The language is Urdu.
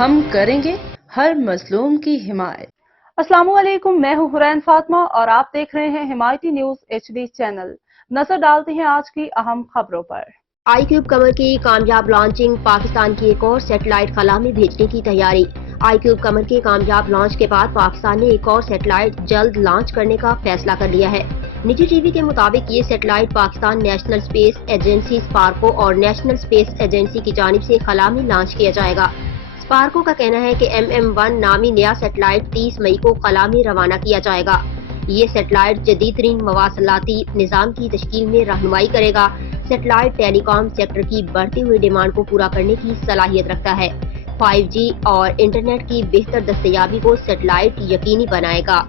ہم کریں گے ہر مظلوم کی حمایت۔ السلام علیکم، میں ہوں حرین فاطمہ اور آپ دیکھ رہے ہیں حمایتی نیوز HD چینل۔ نظر ڈالتے ہیں آج کی اہم خبروں پر۔ آئی کیوب قمر کی کامیاب لانچنگ، پاکستان کی ایک اور سیٹلائٹ خلا میں بھیجنے کی تیاری۔ آئی کیوب قمر کے کامیاب لانچ کے بعد پاکستان نے ایک اور سیٹلائٹ جلد لانچ کرنے کا فیصلہ کر لیا ہے۔ نجی ٹی وی کے مطابق یہ satellite Pakistan national space agency SUPARCO اور نیشنل سپیس ایجنسی کی جانب سے خلا میں لانچ کیا جائے گا۔ اسپارکو کا کہنا ہے کہ MM-1 نامی نیا سیٹلائٹ 30 مئی کو خلا میں روانہ کیا جائے گا۔ یہ سیٹلائٹ جدید ترین مواصلاتی نظام کی تشکیل میں رہنمائی کرے گا۔ سیٹلائٹ ٹیلی کام سیکٹر کی بڑھتی ہوئی ڈیمانڈ کو پورا کرنے کی صلاحیت رکھتا ہے۔ 5G اور انٹرنیٹ کی بہتر دستیابی کو سیٹلائٹ یقینی بنائے گا۔